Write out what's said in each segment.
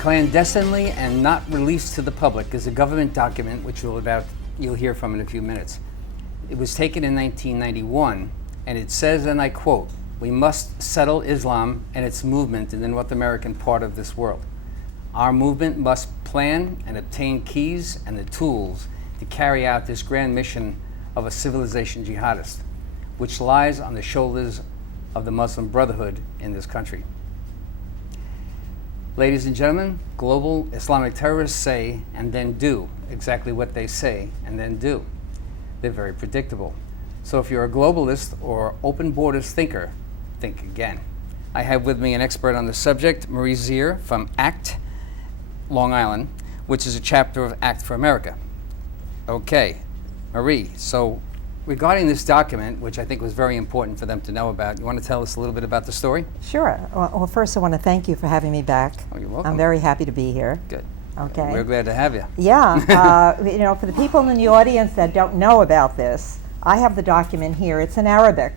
Clandestinely and not released to the public is a government document which you'll hear from in a few minutes. It was taken in 1991, and it says, and I quote, "We must settle Islam and its movement in the North American part of this world. Our movement must plan and obtain keys and the tools to carry out this grand mission of a civilization jihadist, which lies on the shoulders of the Muslim Brotherhood in this country." Ladies and gentlemen, global Islamic terrorists say and then do exactly what they say and then do. They're very predictable. So if you're a globalist or open borders thinker, think again. I have with me an expert on the subject, Marie Zere from ACT, Long Island, which is a chapter of ACT for America. Okay, Marie, so regarding this document, which I think was very important for them to know about, you want to tell us a little bit about the story? Sure. Well, first I want to thank you for having me back. Oh, you're welcome. I'm very happy to be here. Good. Okay. We're glad to have you. Yeah. For the people in the audience that don't know about this, I have the document here. It's in Arabic.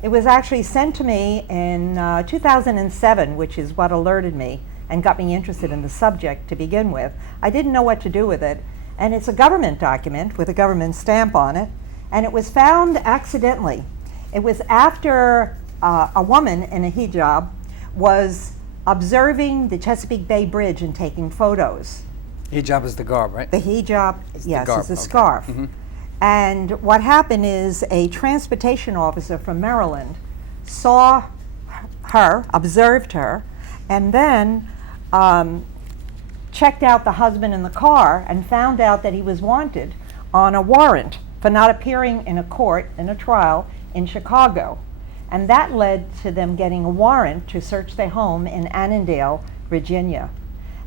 It was actually sent to me in 2007, which is what alerted me and got me interested in the subject to begin with. I didn't know what to do with it, and it's a government document with a government stamp on it, and it was found accidentally. It was after a woman in a hijab was observing the Chesapeake Bay Bridge and taking photos. Hijab is the garb, right? The hijab, yes, garb, is the okay. scarf. Mm-hmm. And what happened is a transportation officer from Maryland saw her, observed her, and then checked out the husband in the car and found out that he was wanted on a warrant for not appearing in a court in a trial in Chicago. And that led to them getting a warrant to search their home in Annandale, Virginia.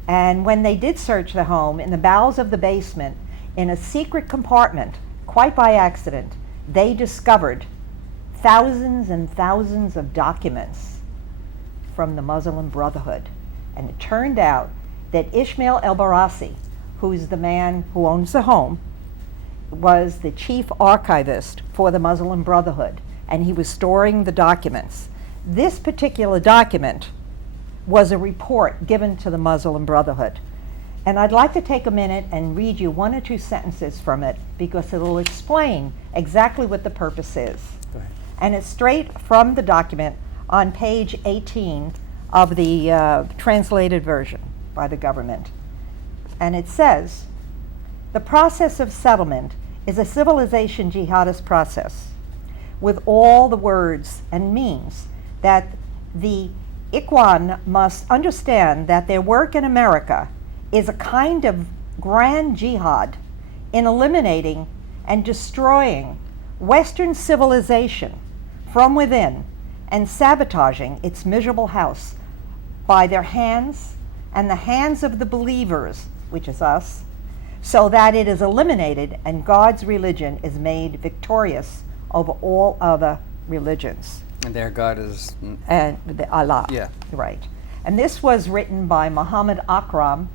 And when they did search the home, in the bowels of the basement, in a secret compartment, quite by accident, they discovered thousands and thousands of documents from the Muslim Brotherhood. And it turned out that Ismail el-Barassi, who's the man who owns the home, was the chief archivist for the Muslim Brotherhood, and he was storing the documents. This particular document was a report given to the Muslim Brotherhood. And I'd like to take a minute and read you one or two sentences from it because it'll explain exactly what the purpose is. Go ahead. And it's straight from the document on page 18 of the translated version by the government. And it says, "The process of settlement is a civilization jihadist process with all the words and means that the Ikhwan must understand that their work in America is a kind of grand jihad in eliminating and destroying Western civilization from within and sabotaging its miserable house by their hands and the hands of the believers, which is us, so that it is eliminated and God's religion is made victorious over all other religions." And their God is... And Allah. Yeah. Right. And this was written by Muhammad Akram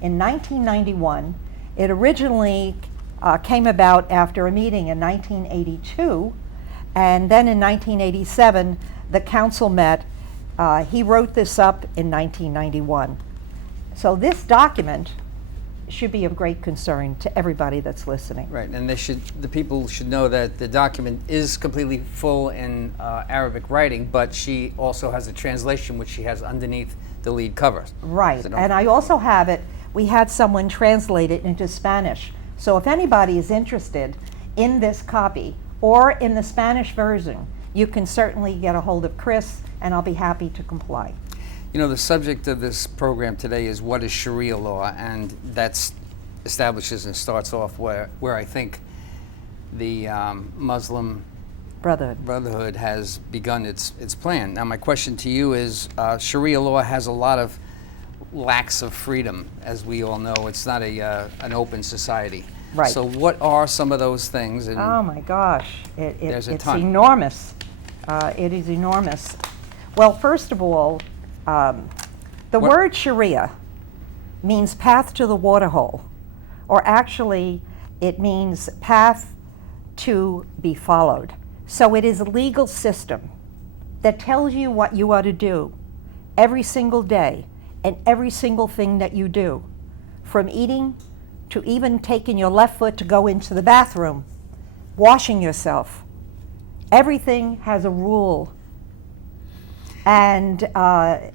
in 1991. It originally came about after a meeting in 1982, and then in 1987 the council met. He wrote this up in 1991. So this document should be of great concern to everybody that's listening. Right, and the people should know that the document is completely full in Arabic writing, but she also has a translation which she has underneath the lead cover. Right, So and I also have it, we had someone translate it into Spanish. So if anybody is interested in this copy or in the Spanish version, you can certainly get a hold of Chris, and I'll be happy to comply. You know, the subject of this program today is what is Sharia law, and that establishes and starts off where I think the Muslim Brotherhood has begun its plan. Now, my question to you is, Sharia law has a lot of lacks of freedom, as we all know. It's not an open society. Right. So what are some of those things? And oh my gosh, there's a it's ton. enormous. It is enormous. Well, first of all, the word Sharia means path to the waterhole, or actually it means path to be followed. So it is a legal system that tells you what you ought to do every single day, in every single thing that you do, from eating to even taking your left foot to go into the bathroom, washing yourself. Everything has a rule. And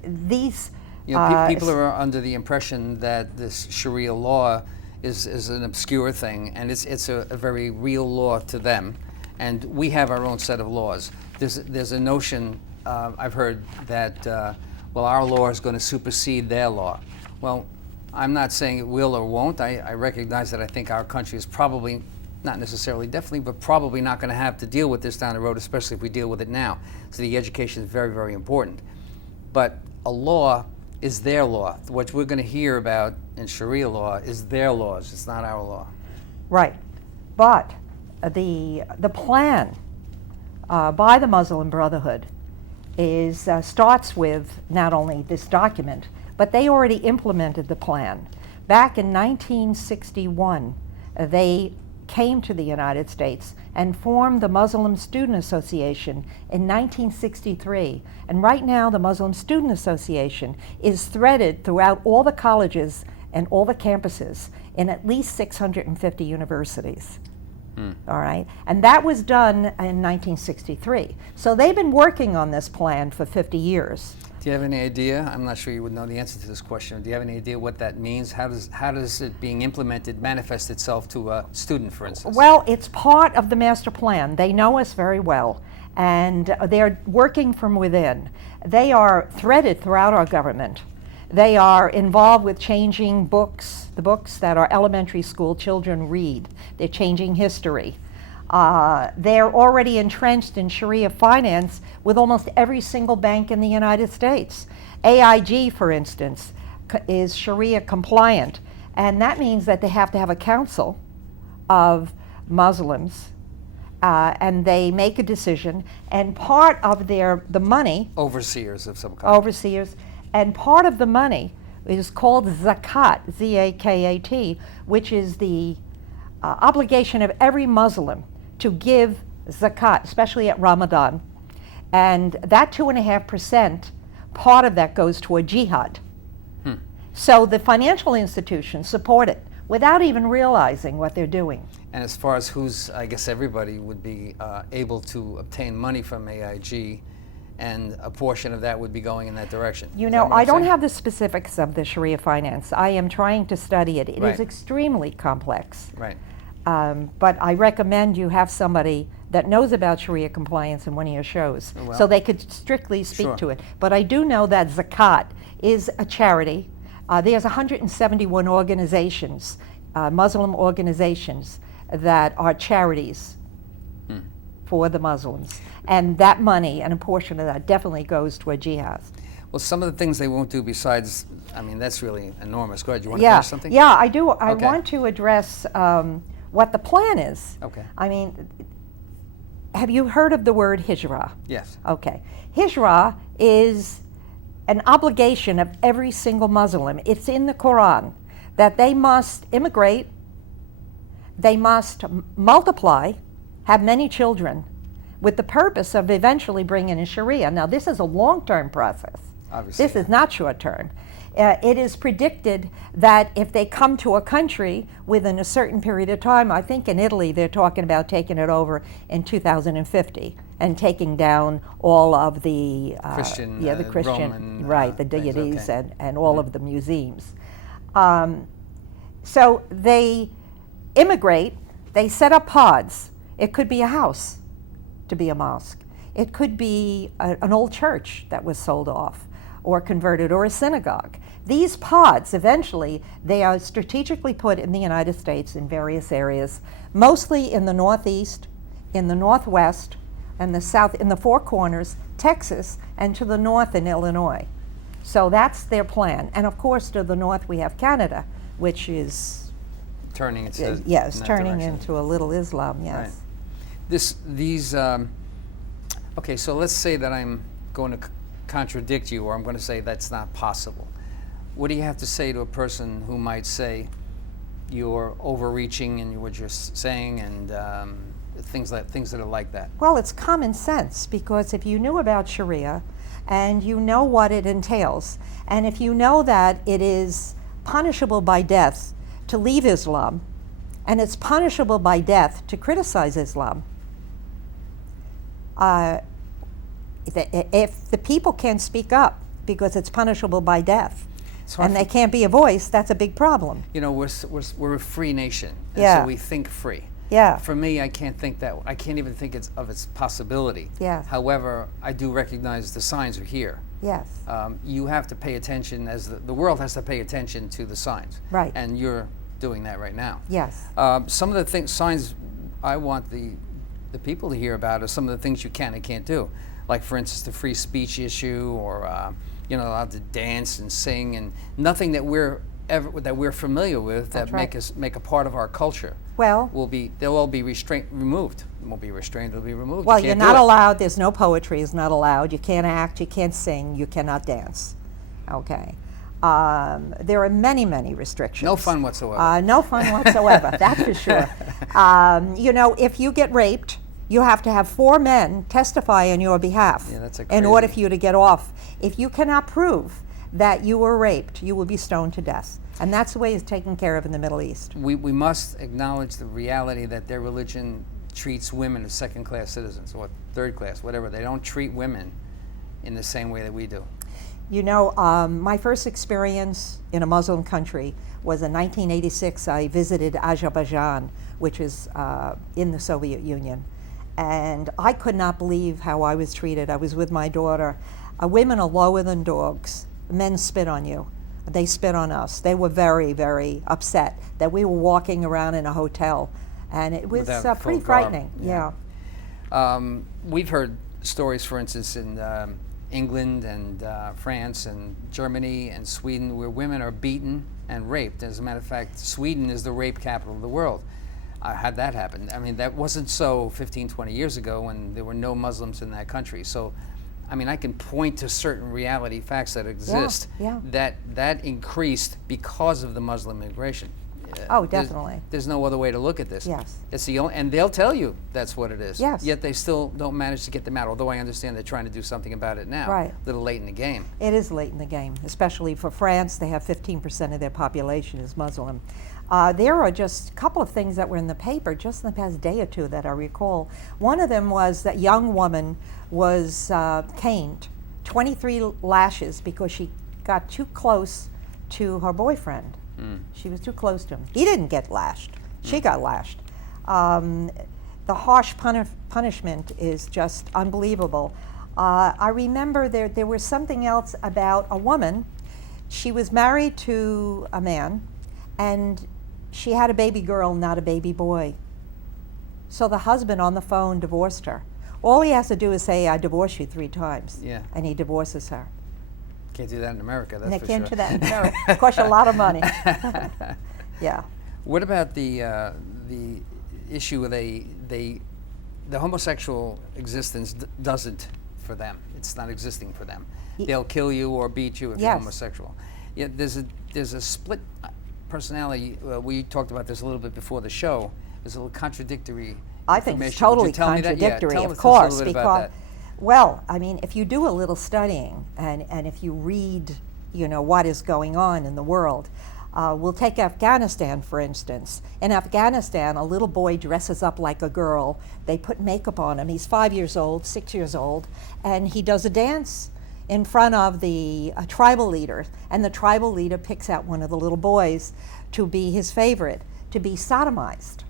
these... people are under the impression that this Sharia law is an obscure thing, and it's a very real law to them. And we have our own set of laws. There's a notion, I've heard, that, well, our law is going to supersede their law. Well, I'm not saying it will or won't. I recognize that I think our country is probably, not necessarily definitely, but probably not going to have to deal with this down the road, especially if we deal with it now. So the education is very, very important. But a law is their law. What we're going to hear about in Sharia law is their laws. It's not our law. Right. But the plan by the Muslim Brotherhood is starts with not only this document, but they already implemented the plan. Back in 1961, they came to the United States and formed the Muslim Student Association in 1963. And right now, the Muslim Student Association is threaded throughout all the colleges and all the campuses in at least 650 universities. All right? And that was done in 1963. So they've been working on this plan for 50 years. Do you have any idea? I'm not sure you would know the answer to this question. Do you have any idea what that means? How does it being implemented manifest itself to a student, for instance? Well, it's part of the master plan. They know us very well, and they're working from within. They are threaded throughout our government. They are involved with changing books, the books that our elementary school children read. They're changing history. They're already entrenched in Sharia finance with almost every single bank in the United States. AIG, for instance, is Sharia compliant, and that means that they have to have a council of Muslims, and they make a decision, and part of the money... Overseers of some kind. Overseers. And part of the money is called zakat, Z-A-K-A-T, which is the obligation of every Muslim to give zakat, especially at Ramadan. And that 2.5%, part of that goes toward jihad. So the financial institutions support it without even realizing what they're doing. And as far as who's, I guess everybody would be able to obtain money from AIG, and a portion of that would be going in that direction. You know, I don't have the specifics of the Sharia finance. I am trying to study it. It is extremely complex. Right. But I recommend you have somebody that knows about Sharia compliance in one of your shows, so they could strictly speak to it. But I do know that zakat is a charity. There's 171 organizations, Muslim organizations, that are charities for the Muslims. And that money, and a portion of that, definitely goes toward jihad. Well, some of the things they won't do besides, I mean, that's really enormous. Go ahead, you want to finish something? Yeah, I do. I want to address what the plan is. Okay. I mean, have you heard of the word hijrah? Yes. Okay. Hijrah is an obligation of every single Muslim. It's in the Quran that they must immigrate, they must multiply, have many children, with the purpose of eventually bringing in Sharia. Now, this is a long-term process. Obviously. This is not short-term. It is predicted that if they come to a country within a certain period of time, I think in Italy they're talking about taking it over in 2050 and taking down all of the Christian, the Christian, Roman, right, the things, deities okay. and all of the museums. So they immigrate, they set up pods. It could be a house to be a mosque. It could be an old church that was sold off or converted, or a synagogue. These pods, eventually, they are strategically put in the United States in various areas, mostly in the Northeast, in the Northwest, and the South, in the Four Corners, Texas, and to the north in Illinois. So that's their plan. And of course, to the north we have Canada, which is turning into turning into a little Islam. Yes. Right. Okay, so let's say that I'm going to contradict you, or I'm going to say that's not possible. What do you have to say to a person who might say you're overreaching in what you're saying, and things that are like that? Well, it's common sense, because if you knew about Sharia, and you know what it entails. And if you know that it is punishable by death to leave Islam, and it's punishable by death to criticize Islam, if the people can't speak up because it's punishable by death, and they can't be a voice, that's a big problem. You know, we're a free nation, and Yeah. so we think free. Yeah. For me, I can't think that. I can't even think of its possibility. Yes. However, I do recognize the signs are here. Yes. You have to pay attention, as the world has to pay attention to the signs. Right. And you're doing that right now. Yes. Some of the signs I want the people to hear about are some of the things you can and can't do. Like, for instance, the free speech issue, or you're not allowed to dance and sing, and nothing that we're familiar with that That's right. make a part of our culture. Well, They'll all be removed. It won't be restrained, they'll be removed. well, You you're can't not do it. allowed, there's no poetry is not allowed, you can't act, you can't sing, you cannot dance. Okay. There are many, many restrictions. No fun whatsoever. No fun whatsoever, that's for sure. You know, if you get raped, you have to have 4 men testify on your behalf Yeah, that's in order crazy. for you to get off. If you cannot prove that you were raped, you will be stoned to death. And that's the way it's taken care of in the Middle East. We must acknowledge the reality that their religion treats women as second-class citizens, or third-class, whatever. They don't treat women in the same way that we do. You know, my first experience in a Muslim country was in 1986. I visited Azerbaijan, which is in the Soviet Union. And I could not believe how I was treated. I was with my daughter. Women are lower than dogs. Men spit on you. They spit on us. They were very, very upset that we were walking around in a hotel. And it was Without pretty full garb, frightening. yeah. Yeah. We've heard stories, for instance, in England and France and Germany and Sweden, where women are beaten and raped. As a matter of fact, Sweden is the rape capital of the world. Had that happened. I mean, that wasn't so 15, 20 years ago when there were no Muslims in that country. So, I mean, I can point to certain reality facts that exist yeah. that increased because of the Muslim immigration. Oh, definitely. There's no other way to look at this. Yes. It's the only, and they'll tell you that's what it is. Yes. Yet they still don't manage to get them out, although I understand they're trying to do something about it now. Right. A little late in the game. It is late in the game, especially for France. They have 15% of their population is Muslim. There are just a couple of things that were in the paper just in the past day or two that I recall. One of them was that young woman was caned, 23 lashes, because she got too close to her boyfriend. She was too close to him. He didn't get lashed. She got lashed. The harsh punishment is just unbelievable. I remember there was something else about a woman. She was married to a man, and she had a baby girl, not a baby boy. So the husband on the phone divorced her. All he has to do is say, I divorce you 3 times. Yeah. And he divorces her. Can't do that in America, that's And they for can't sure. do that in America. It costs you a lot of money. Yeah. What about the issue with the homosexual existence doesn't for them? It's not existing for them. They'll kill you or beat you if you're Yes. homosexual. Yeah, there's a split personality. We talked about this a little bit before the show. There's a little contradictory. I think it's information. Would you totally tell me that? Yeah, contradictory, tell of us a course, little bit about because, that. well, I mean, if you do a little studying and if you read, you know, what is going on in the world, we'll take Afghanistan, for instance. In Afghanistan, a little boy dresses up like a girl. They put makeup on him. He's 5 years old, 6 years old, and he does a dance in front of the tribal leader, and the tribal leader picks out one of the little boys to be his favorite, to be sodomized.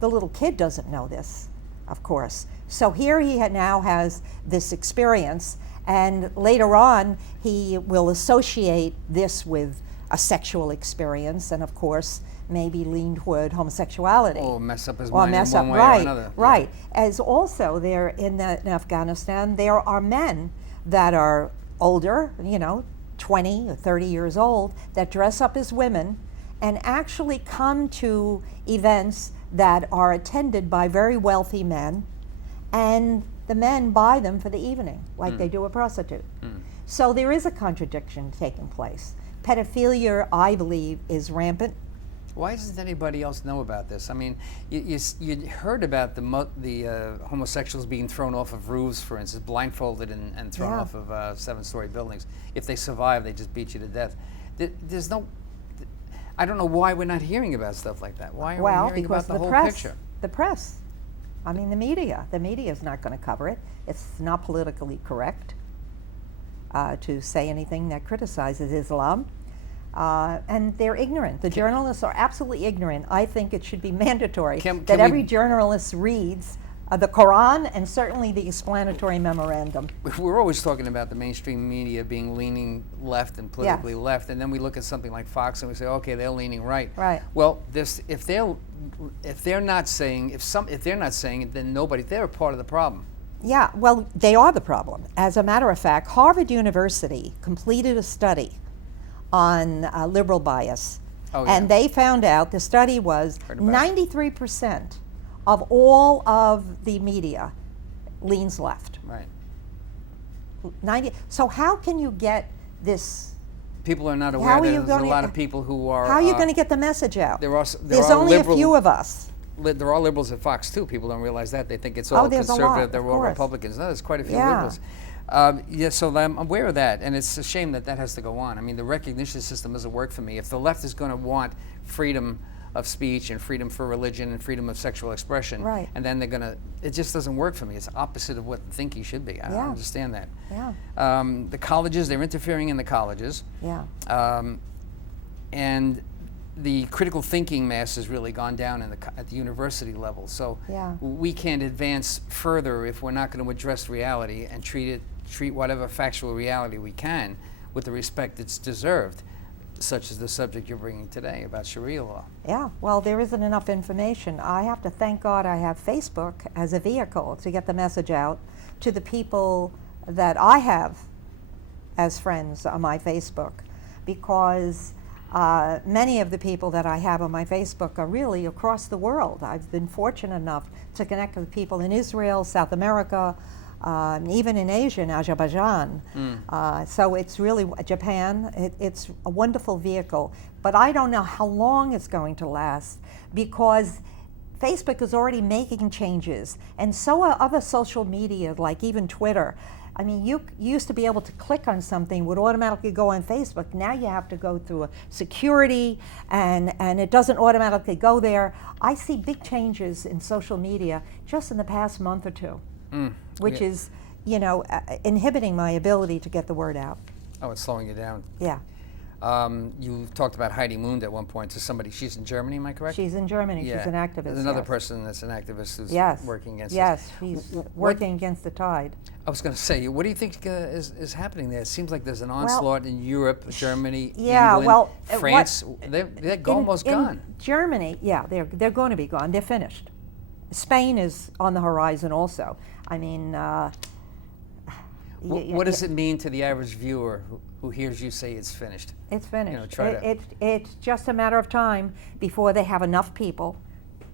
The little kid doesn't know this, of course. So here he now has this experience, and later on he will associate this with a sexual experience, and of course maybe lean toward homosexuality. Or mess up his Or mind mess in one up, way right, or another. right. As also there in Afghanistan, there are men that are older, you know, 20 or 30 years old, that dress up as women and actually come to events that are attended by very wealthy men, and the men buy them for the evening, like they do a prostitute. So there is a contradiction taking place. Pedophilia, I believe, is rampant. Why doesn't anybody else know about this? I mean, you heard about the homosexuals being thrown off of roofs, for instance, blindfolded and thrown Yeah. off of 7-story buildings. If they survive, they just beat you to death. There's no. I don't know why we're not hearing about stuff like that. Why are we hearing because about the whole press, picture? the press, I mean the media is not going to cover it. It's not politically correct to say anything that criticizes Islam. And they're ignorant. The journalists are absolutely ignorant. I think it should be mandatory that every journalist reads the Quran and certainly the explanatory memorandum. We're always talking about the mainstream media being leaning left and politically left, and then we look at something like Fox and we say, okay, they're leaning right. Right. Well, if they're not saying it, then nobody. They're a part of the problem. Yeah. Well, they are the problem. As a matter of fact, Harvard University completed a study on liberal bias. Oh, yeah. And they found out, the study was 93% of all of the media leans left. Right. 90. So how can you get this? People are not How aware are that you there's gonna- a lot of people who are. How are you going to get the message out? There's There's only a few of us. There are liberals at Fox too. People don't realize that. They think it's Oh, all there's a lot, conservative. They're of all course. Republicans. No, there's quite a few Yeah. liberals. Yeah, so I'm aware of that, and it's a shame that that has to go on. I mean, the recognition system doesn't work for me. If the left is going to want freedom of speech and freedom for religion and freedom of sexual expression, Right. and then they're going to, it just doesn't work for me. It's opposite of what the thinking should be. I don't Yeah. understand that. Yeah. The colleges, they're interfering in the colleges. Yeah. And the critical thinking mass has really gone down at the university level. So Yeah. we can't advance further if we're not going to address reality and treat whatever factual reality we can with the respect it's deserved, such as the subject you're bringing today about Sharia law. Yeah, well, there isn't enough information. I have to thank God I have Facebook as a vehicle to get the message out to the people that I have as friends on my Facebook, because many of the people that I have on my Facebook are really across the world. I've been fortunate enough to connect with people in Israel, South America, even in Asia, in Azerbaijan. So it's really Japan. It's a wonderful vehicle, but I don't know how long it's going to last, because Facebook is already making changes, and so are other social media, like even Twitter. I mean, you used to be able to click on something, would automatically go on Facebook. Now you have to go through a security, and it doesn't automatically go there. I see big changes in social media just in the past month or two, which is, inhibiting my ability to get the word out. Oh, it's slowing you down. Yeah. You talked about Heidi Moon at one point to somebody. She's in Germany, am I correct? She's in Germany. Yeah. She's an activist. There's another yes. person that's an activist who's Yes. working against Yes, this. she's working against the tide. I was going to say, what do you think is happening there? It seems like there's an onslaught in Europe, Germany, Yeah, England, well, France. They're almost gone. In Germany, yeah, they're going to be gone. They're finished. Spain is on the horizon also. I mean, What does it mean to the average viewer who hears you say it's finished? It's finished. try to- It's just a matter of time before they have enough people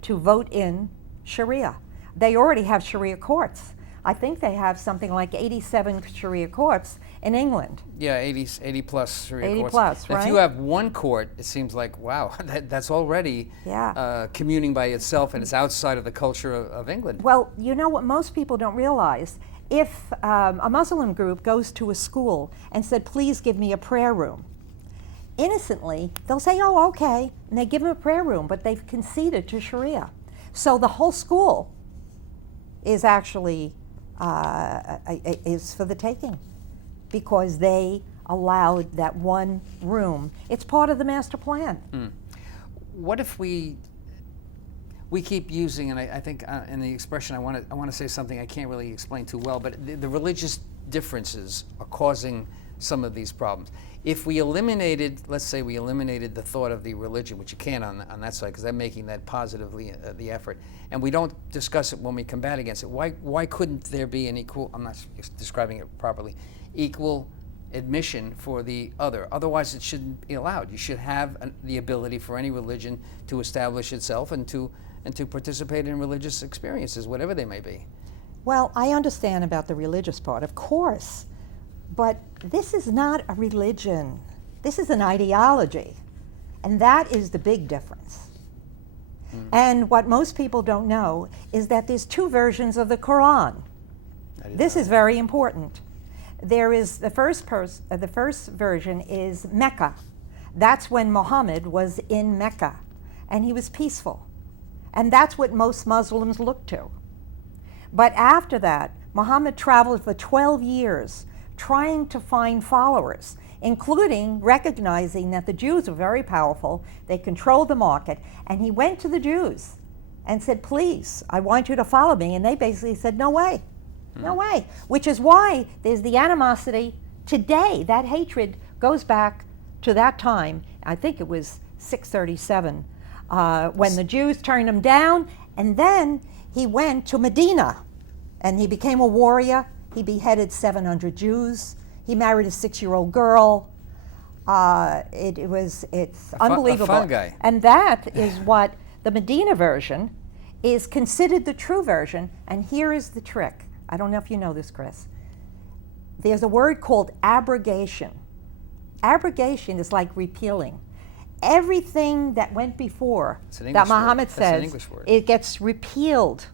to vote in Sharia. They already have Sharia courts. I think they have something like 87 Sharia courts in England. Yeah, 80 plus Sharia 80 courts. plus, If right? you have one court, it seems like, wow, that's already communing by itself, and it's outside of the culture of England. Well, you know what most people don't realize? If a Muslim group goes to a school and said, please give me a prayer room, innocently, they'll say, oh, okay, and they give them a prayer room, but they've conceded to Sharia. So the whole school is actually is for the taking, because they allowed that one room. It's part of the master plan. What if we keep using, and I think in the expression I want to say something I can't really explain too well, but the religious differences are causing some of these problems. If we eliminated, let's say we eliminated the thought of the religion, which you can't on that side, because they're making that positively the effort, and we don't discuss it when we combat against it, why couldn't there be an equal, I'm not describing it properly, equal admission for the other? Otherwise it shouldn't be allowed. You should have the ability for any religion to establish itself and to participate in religious experiences, whatever they may be. Well, I understand about the religious part, of course, but this is not a religion. This is an ideology. And that is the big difference. And what most people don't know is that there's two versions of the Quran. This is very important. There is the first version is Mecca. That's when Muhammad was in Mecca, and he was peaceful. And that's what most Muslims look to. But after that, Muhammad traveled for 12 years trying to find followers, including recognizing that the Jews were very powerful, they controlled the market, and he went to the Jews and said, please, I want you to follow me. And they basically said, no way, no way. Which is why there's the animosity today. That hatred goes back to that time. I think it was 637, when the Jews turned him down, and then he went to Medina, and he became a warrior. He beheaded 700 Jews. He married a 6-year-old girl. It's unbelievable. A fun guy. And that is what the Medina version is considered the true version. And here is the trick. I don't know if you know this, Chris. There's a word called abrogation. Abrogation is like repealing. Everything that went before that Muhammad says, it gets repealed.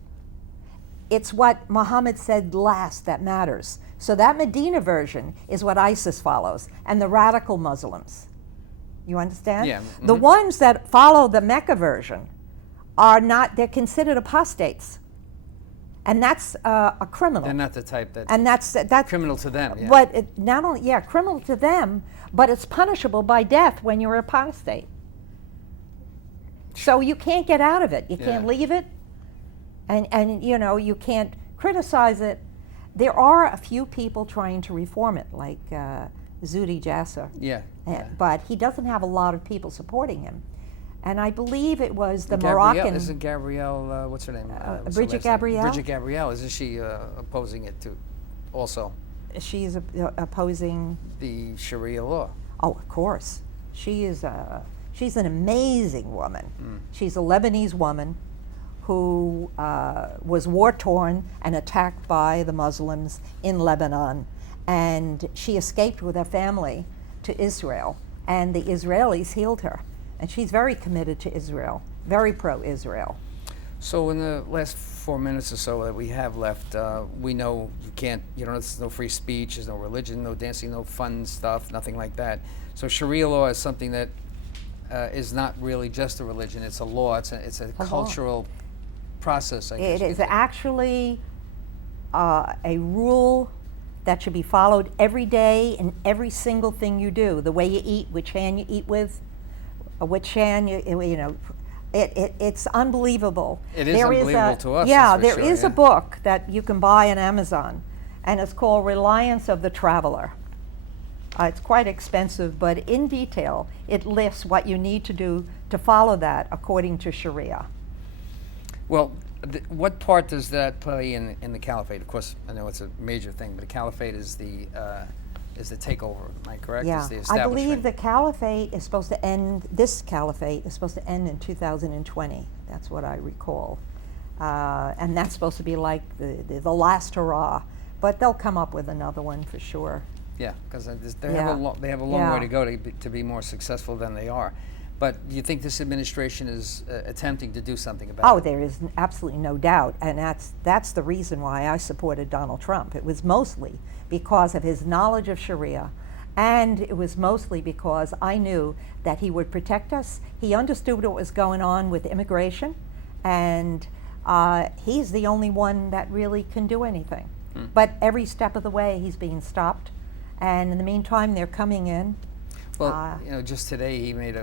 It's what Muhammad said last that matters. So that Medina version is what ISIS follows, and the radical Muslims. You understand? Yeah. The ones that follow the Mecca version are not, they're considered apostates. And that's a criminal. They're not the type that, and that's criminal to them, yeah. But it not only, criminal to them, but it's punishable by death when you're apostate. So you can't get out of it. You can't leave it. And you can't criticize it. There are a few people trying to reform it, like Zuhdi Jasser. Yeah. But he doesn't have a lot of people supporting him. And I believe it was the Moroccan... Isn't Gabrielle, what's her name? Bridget Gabrielle? Bridget Gabrielle, isn't she opposing it too, also? She's opposing... The Sharia law. Oh, of course. She's an amazing woman. She's a Lebanese woman who was war-torn and attacked by the Muslims in Lebanon. And she escaped with her family to Israel. And the Israelis healed her. And she's very committed to Israel, very pro-Israel. So in the last 4 minutes or so that we have left, we know there's no free speech, there's no religion, no dancing, no fun stuff, nothing like that. So Sharia law is something that is not really just a religion, it's a law, it's a cultural process, I guess. It is actually a rule that should be followed every day in every single thing you do. The way you eat, which hand you eat with, which hand it's unbelievable. It is unbelievable to us. Yeah, there is a book that you can buy on Amazon, and it's called Reliance of the Traveler. It's quite expensive, but in detail, it lists what you need to do to follow that according to Sharia. Well, what part does that play in the caliphate? Of course, I know it's a major thing, but the caliphate is the takeover, am I correct? Yeah, Is the I believe establishment. the caliphate is supposed to end, this caliphate is supposed to end in 2020. That's what I recall. And that's supposed to be like the last hurrah. But they'll come up with another one for sure. Yeah, because they have a long way to go to be more successful than they are. But do you think this administration is attempting to do something about it? Oh, there is absolutely no doubt, and that's the reason why I supported Donald Trump. It was mostly because of his knowledge of Sharia, and it was mostly because I knew that he would protect us. He understood what was going on with immigration, and he's the only one that really can do anything. But every step of the way, he's being stopped, and in the meantime, they're coming in. Well, just today he made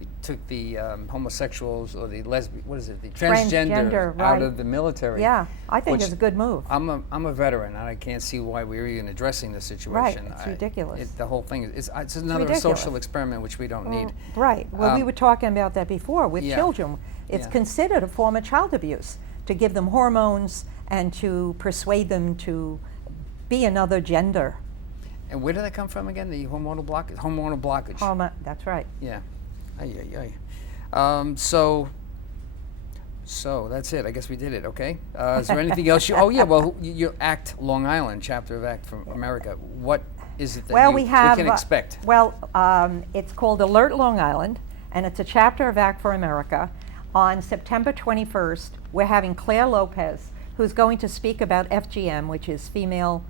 he took the homosexuals or the lesbian, the transgender out of the military. Yeah, I think it's a good move. I'm a veteran, and I can't see why we're even addressing this situation. Right, it's ridiculous. The whole thing it's another social experiment which we don't need. Right. Well, we were talking about that before with children. It's considered a form of child abuse to give them hormones and to persuade them to be another gender. And where did that come from again? The hormonal blockage? Hormonal blockage. That's right. Yeah. So that's it. I guess we did it, okay? Is there anything else? You ACT Long Island, chapter of ACT from America. is it that Well, we have, can expect? It's called Alert Long Island, and it's a chapter of Act for America. On September 21st, we're having Claire Lopez, who's going to speak about FGM, which is female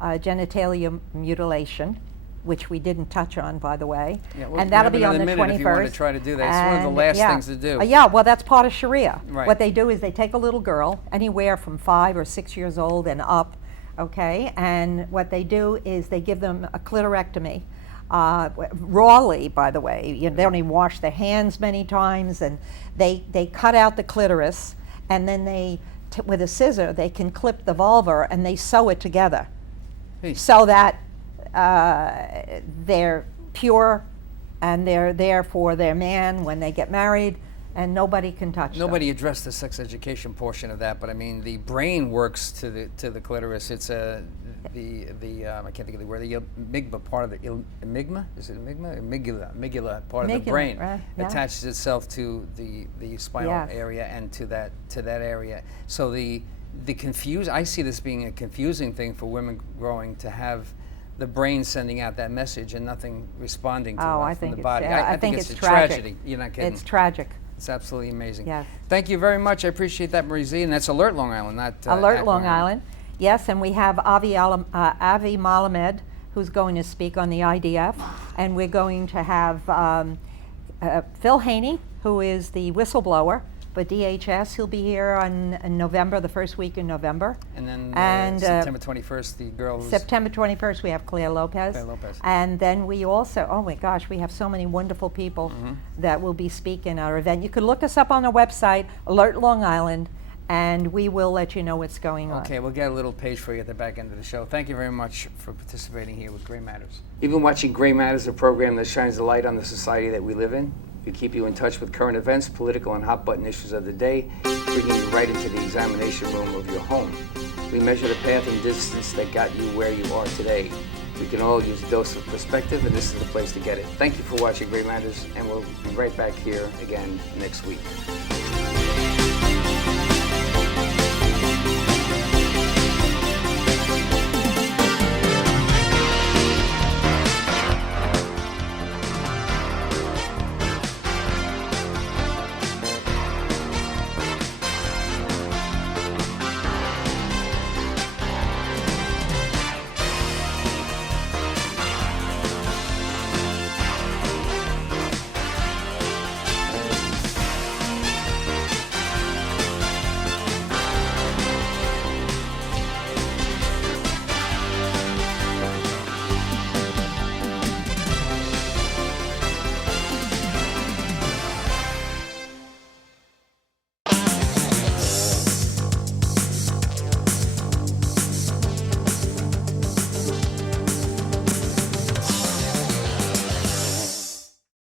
genitalia mutilation, which we didn't touch on, by the way. Yeah, well, and that'll we be have on the another minute 21st. if you want to try to do that. It's one of the And, last yeah. things to do. Yeah, well, that's part of Sharia. Right. What they do is they take a little girl, anywhere from 5 or 6 years old and up, okay, and what they do is they give them a clitorectomy. Rawly, by the way. They don't even wash their hands many times, and they cut out the clitoris, and then with a scissor, they can clip the vulva, and they sew it together, Hey. so that they're pure, and they're there for their man when they get married, and nobody can touch them. Nobody addressed the sex education portion of that, but I mean, the brain works to the clitoris. It's I can't think of the word. The amygdala part of the amygdala. Is it amygdala? Amygdala part of the brain right, yeah. attaches itself to the spinal Yes. area and to that area. So the I see this being a confusing thing for women growing to have the brain sending out that message and nothing responding to Oh, it I from think the it's, body. yeah, I think it's a tragic. tragedy. You're not kidding. It's tragic. It's absolutely amazing. Yes. Thank you very much. I appreciate that, Marie Zere. And that's Alert Long Island, not Alert Act Long Island. Yes, and we have Avi Malamed, who's going to speak on the IDF, and we're going to have Phil Haney, who is the whistleblower for DHS. He'll be here in November, the first week in November. And then And, September 21st, the girls. September 21st, we have Claire Lopez. Claire Lopez. And then we also, oh my gosh, we have so many wonderful people Mm-hmm. that will be speaking at our event. You can look us up on our website, Alert Long Island, and we will let you know what's going on. Okay, we'll get a little page for you at the back end of the show. Thank you very much for participating here with Gray Matters. You've been watching Gray Matters, a program that shines a light on the society that we live in. We keep you in touch with current events, political and hot-button issues of the day, bringing you right into the examination room of your home. We measure the path and distance that got you where you are today. We can all use a dose of perspective, and this is the place to get it. Thank you for watching Gray Matters, and we'll be right back here again next week.